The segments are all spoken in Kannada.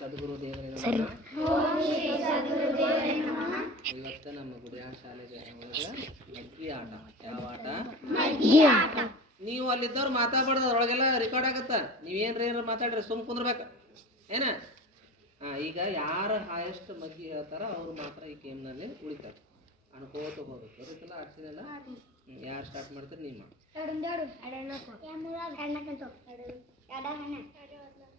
ಸದ್ಗುರು ನಮ್ಮ ಆಟ ಆಟ ಅಲ್ಲಿ ಇದ್ದವರು ಮಾತಾಡ್ಬಾರ್ದ್ ಅದರೊಳಗೆಲ್ಲ ರೆಕಾರ್ಡ್ ಆಗುತ್ತಾ ನೀವ್ ಮಾತಾಡ್ರಿ ಸುಮ್ ಕುಂದ್ರ ಏನ ಹಾ ಈಗ ಯಾರು ಹೈಯೆಸ್ಟ್ ಮಗ್ಗಿ ಹೇಳ್ತಾರ ಅವ್ರು ಮಾತ್ರ ಈ ಗೇಮ್ ನಲ್ಲಿ ಉಳಿತಾರ ಅನ್ಕೋತ ಆಡ್ತಿರಲ್ಲ ಯಾರು ಸ್ಟಾರ್ಟ್ ಮಾಡ್ತಾರೆ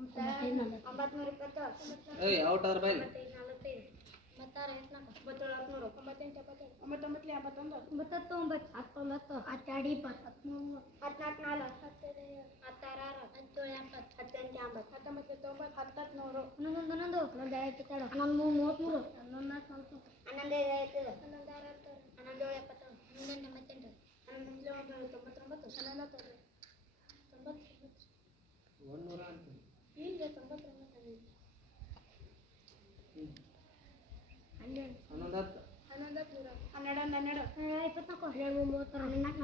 ಹತ್ತೊಂಬತ್ತು ಹತ್ತೂರು ಹನ್ನೊಂದು ಹನ್ನೊಂದು ಹನ್ನೊಂದು ಮೂವತ್ತ್ಮೂರು ಹನ್ನೊಂದು ನಾಲ್ಕು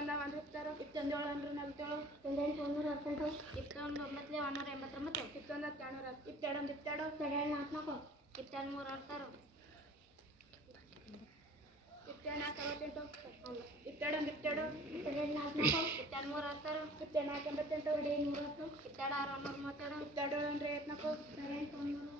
ಇಟ್ಕೊಂಡವ್ ಅಂದ್ರೆ ಹೋಗ್ತಾರೋ ಇತ್ತೊಂದೇಳು ಅಂದ್ರೆ ನಲ್ವತ್ತೇಳು ಎಂಟು ಒಂದು ಹತ್ತೆಂಟು ಇತ್ತೊಂದು ಒಂಬತ್ತು ಒಂದೂರ ಎಂಬತ್ತೊಂಬತ್ತು ಇತ್ತೊಂದು ಹತ್ತು ಎಳ್ನೂರ ಹತ್ತು ಇತ್ತೆರಡು ಒಂದು ಇತ್ತೆರಡು ಎರಡು ನಾಲ್ಕು ಇತ್ತೆರಡು ಮೂರು ಹತ್ತಾರು ఇత్తడం ఇత్తడు ఇత్తడు ఇత్తడు ఇత్తడు ఇత్తడు ఇత్తడు ఇత్తడు ఇత్తడు ఇత్తడు ఇత్తడు ఇత్తడు ఇత్తడు ఇత్తడు ఇత్తడు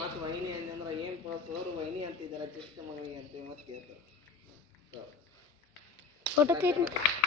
ಮತ್ ವಹಿ ಅಂದ್ರೆ ಏನ್ ಅವರು ವೈನಿ ಅಂತಿದ್ದಾರೆ ಅಂತ ಮತ್ತೆ ಕೇಳ್ತಾರೆ